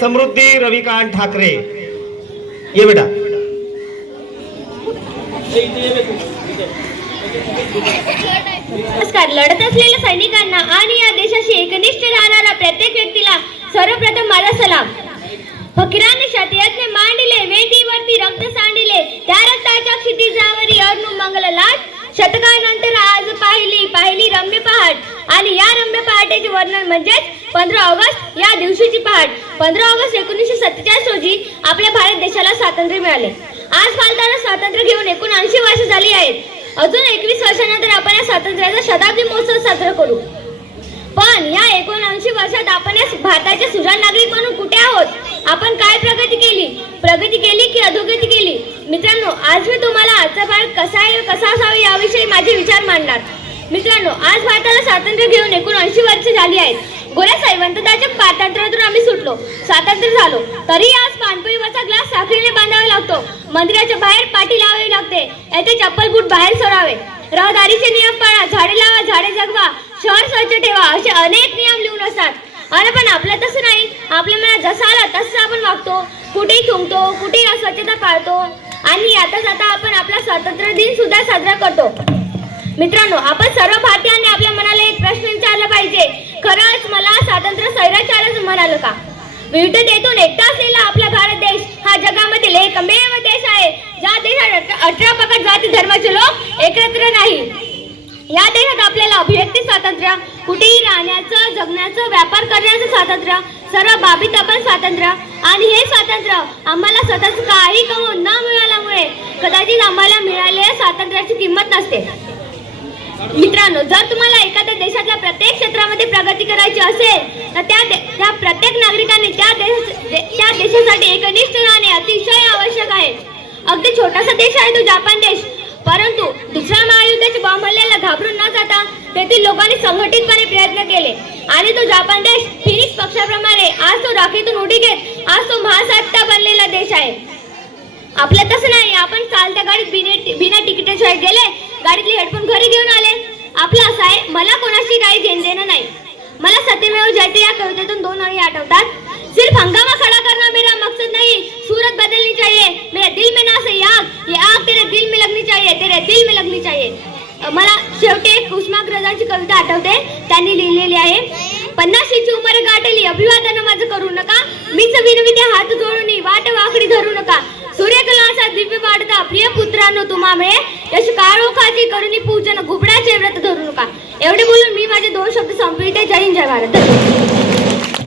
समृद्धी रविकांत ठाकरे. ये बेटा. नमस्कार. लढत असलेल्या सैनिकांना आणि या देशाशी एकनिष्ठ राहणाऱ्या प्रत्येक व्यक्तीला सर्वप्रथम माझा सलाम. फकीराने शतयत्ने मांडिले वेदीवरती रक्त सांडिले. त्या रक्ताच्या क्षितिजावरी अग्नु मंगल लाट शतकानंतर आज पाहिली पाहिली रम्य पहाट. आणि या रम्य पहाटेचे वर्णन म्हणजेच पंधरा ऑगस्ट या दिवशीची पहाट. पंधरा ऑगस्ट एकोणीसशे सत्तेचाळीस रोजी आपल्या भारत देशाला स्वातंत्र्य मिळाले. आज भारताला स्वातंत्र्य घेऊन एकूण ऐंशी वर्ष झाली आहेत. अजून एकवीस वर्षानंतर आपण या स्वातंत्र्याचा शताब्दी महोत्सव साजरा करू. पण या एकोणऐंशी वर्षात आपण या भारताचे सुजाण नागरिक म्हणून कुठे आहोत? आपण काय प्रगती केली? प्रगती केली की अधोगती केली? मित्रांनो आज मी तुम्हाला आजचा भारत कसा आहे कसा असावा याविषयी माझे विचार मांडणार. मित्रांनो आज भारताला स्वातंत्र्य घेऊन एकोणऐंशी वर्ष झाली आहेत. गोऱ्या सायवंतदाच्या पात्रांतरातून आम्ही सुटलो. स्वातंत्र्य झालो. तरी आज पानपोईवरचा ग्लास साखरेने बांधावा लागतो. मंदिराच्या बाहेर पाठी लावावी लागते. येथे चप्पल बूट बाहेर सोडावे. रहदारीचे नियम पाळा. झाडे लावा झाडे जगवा. अनेक नियम लिहून असतात. अरे पण आपलं तसं नाही. आपल्या मनात जसं आला तसं आपण वागतो. कुठेही थुंकतो कुठेही अस्वच्छता पाळतो. आणि आताच आता आपण आपला स्वातंत्र्य दिन सुद्धा साजरा करतो. मित्रांनो आपण सर्व भारतीयांनी आपल्या मनाला एक प्रश्न विचारला पाहिजे. खरंच मला स्वातंत्र्य सैराचारच म्हणालं का? विविधतेतून एकटा असलेला आपला भारत देश हा जगामधील एकमेव देश आहे. ज्या देशात अठरा- पकड जाती धर्माचे लोक एकत्र नाही. या देशात आपल्याला अभिव्यक्ती खाण्याचं जगण्याचं व्यापार करण्याचं स्वातंत्र्य सर्व बाबीत आपण स्वातंत्र्य. आणि हे स्वातंत्र्य आम्हाला स्वतःच काही कमवून न मिळाल्यामुळे कदाचित आम्हाला मिळालेल्या स्वातंत्र्याची किंमत नसते. मित्रांनो जर तुम्हाला एखाद्या देशातल्या प्रत्येक क्षेत्रामध्ये प्रगती करायची असेल तर त्या दे- त्या प्रत्येक नागरिकाने त्या देश त्या देशासाठी एकनिष्ठ राहणे अतिशय आवश्यक आहे. अगदी छोटासा देश आहे तो जापान देश. परंतु दुसऱ्या महायुद्धाच्या बॉम्ब हल्ल्याला घाबरून न जाता तेथील लोकांनी संघटितपणे प्रयत्न केले. आणि तो जपान देश फिनिक्स पक्षाप्रमाणे आज तो राखीतून उडी घेत आज तो महासत्ता बनलेला देश आहे. आपलं तसं नाही आपण चालत्या गाडीत बिने बिना तिकिटाशिवाय गेले गाडीतले हेडफोन घरी घेऊन आले. आपलं असं आहे मला कोणाशी काही घेणं देणं नाही. मला सत्यमेव जयते या कवितेतून में लगनी चाहिए तेरे दिल लगनी चाहिए. मला शेवटी एक उष्माग्रजांची कविता आठवते. त्यांनी लिहिलेली आहे पन्नाशीची उमर गाठली अभिवादन माझं करू नका. मीच विनविते हात जोडून वाट वाकडी धरू नका. सूर्यकलाचा दिव्य वाढता प्रिय पुत्रांनो तुम्हा मिळे यश काळोखाची करुणी